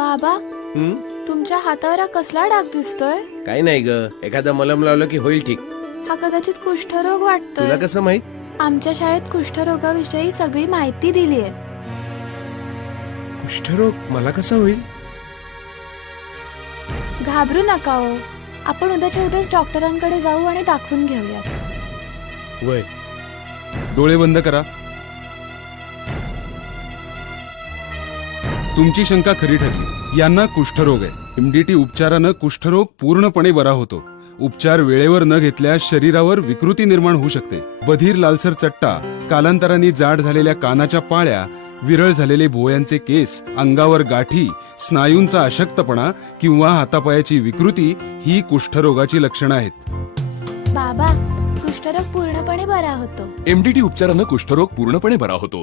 बाबा, तुमच्या हातावर हा कसला डाग दिसतोय? काही नाही ग, एखादा मलम लावलं की होईल ठीक. हा कदाचित कुष्ठरोग तुला वाटतोय. कसं माहित? आमच्या शाळेत कुष्ठरोगाविषयी सगळी माहिती दिली आहे. कुष्ठरोग मला कसा होईल? घाबरू नका हो, आपण उद्याच्या उद्याच डॉक्टरांकडे जाऊ आणि दाखवून घेऊया. वय डोळे बंद करा. तुमची शंका खरी ठरली. यांना कुष्ठरोग आहे. MDT उपचारानं कुष्ठरोग पूर्णपणे बरा होतो. उपचार वेळेवर न घेतल्यास शरीरावर विकृती निर्माण होऊ शकते. बधीर लालसर चट्टा, कालांतराने जाड झालेल्या कानाच्या पाळ्या, विरळ झालेले भुवयांचे केस, अंगावर गाठी, स्नायूंचा अशक्तपणा किंवा हातापायाची विकृती ही कुष्ठरोगाची लक्षणं आहेत. बाबा, कुष्ठरोग पूर्णपणे बरा होतो. MDT उपचारानं कुष्ठरोग पूर्णपणे बरा होतो.